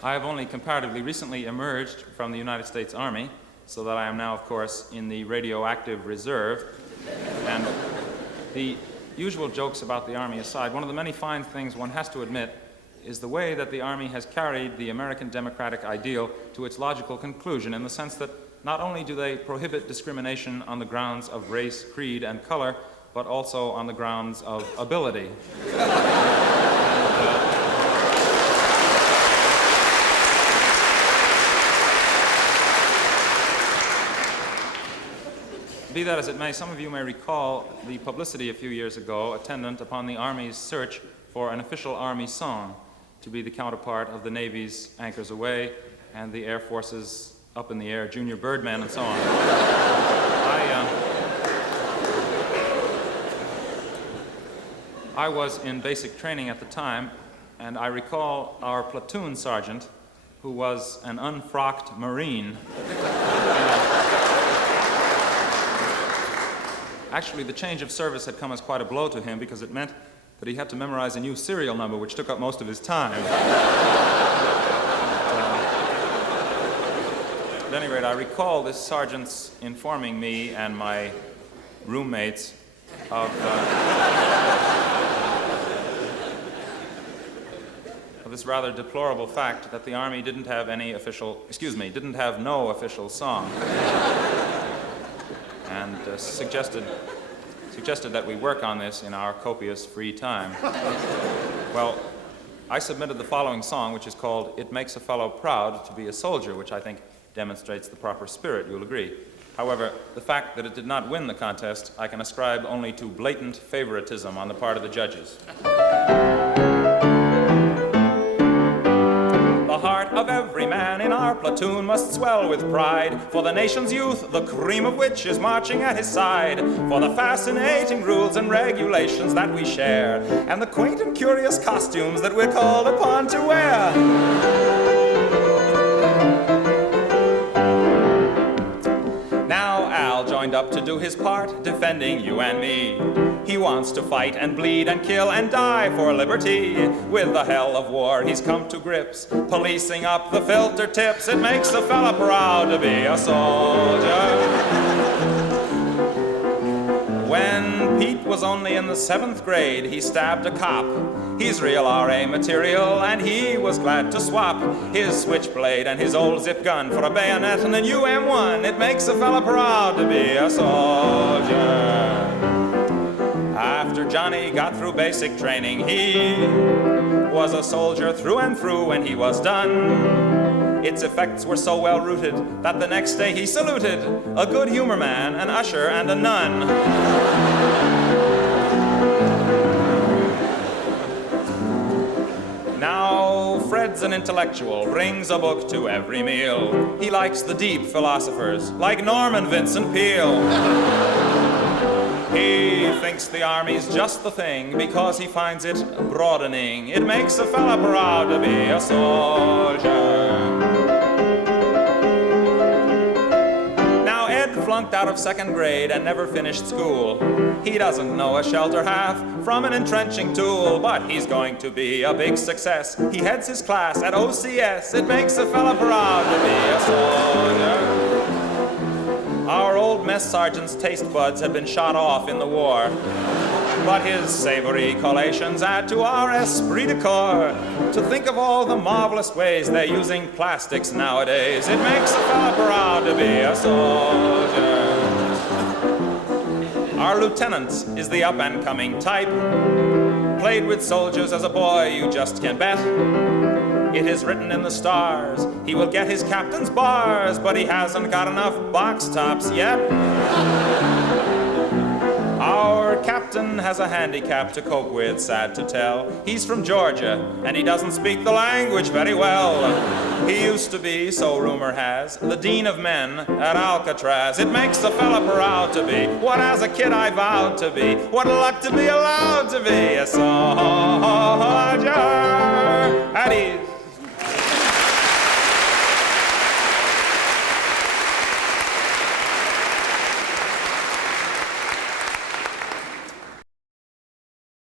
I have only comparatively recently emerged from the United States Army, so that I am now, of course, in the radioactive reserve. And the usual jokes about the Army aside, one of the many fine things one has to admit is the way that the Army has carried the American democratic ideal to its logical conclusion, in the sense that not only do they prohibit discrimination on the grounds of race, creed, and color, but also on the grounds of ability. Be that as it may, some of you may recall the publicity a few years ago attendant upon the Army's search for an official Army song to be the counterpart of the Navy's Anchors Aweigh and the Air Force's Up in the Air, Junior Birdman, and so on. I was in basic training at the time, and I recall our platoon sergeant, who was an unfrocked Marine. Actually, the change of service had come as quite a blow to him, because it meant that he had to memorize a new serial number, which took up most of his time. At any rate, I recall this sergeant's informing me and my roommates of this rather deplorable fact that the Army didn't have no official song. And suggested that we work on this in our copious free time. Well, I submitted the following song, which is called "It Makes a Fellow Proud to Be a Soldier," which I think demonstrates the proper spirit, you'll agree. However, the fact that it did not win the contest, I can ascribe only to blatant favoritism on the part of the judges. The heart of every man in our platoon must swell with pride for the nation's youth, the cream of which is marching at his side, for the fascinating rules and regulations that we share, and the quaint and curious costumes that we're called upon to wear. Now Al joined up to do his part, defending you and me. He wants to fight and bleed and kill and die for liberty. With the hell of war he's come to grips, policing up the filter tips. It makes a fella proud to be a soldier. When Pete was only in the 7th grade, he stabbed a cop. He's real RA material, and he was glad to swap his switchblade and his old zip gun for a bayonet and a new M1. It makes a fella proud to be a soldier. After Johnny got through basic training, he was a soldier through and through when he was done. Its effects were so well rooted that the next day he saluted a good humor man, an usher, and a nun. Now Fred's an intellectual, brings a book to every meal. He likes the deep philosophers like Norman Vincent Peale. He thinks the Army's just the thing because he finds it broadening. It makes a fella proud to be a soldier. Now Ed flunked out of 2nd grade and never finished school. He doesn't know a shelter half from an entrenching tool, but he's going to be a big success. He heads his class at OCS. It makes a fella proud to be a soldier. Our old mess sergeant's taste buds had been shot off in the war, but his savory collations add to our esprit de corps. To think of all the marvelous ways they're using plastics nowadays, it makes a fella proud to be a soldier. Our lieutenant is the up-and-coming type. Played with soldiers as a boy, you just can't bet. It is written in the stars, he will get his captain's bars, but he hasn't got enough box tops yet. Our captain has a handicap to cope with, sad to tell. He's from Georgia, and he doesn't speak the language very well. He used to be, so rumor has, the dean of men at Alcatraz. It makes a fella proud to be what as a kid I vowed to be. What luck to be allowed to be a soldier.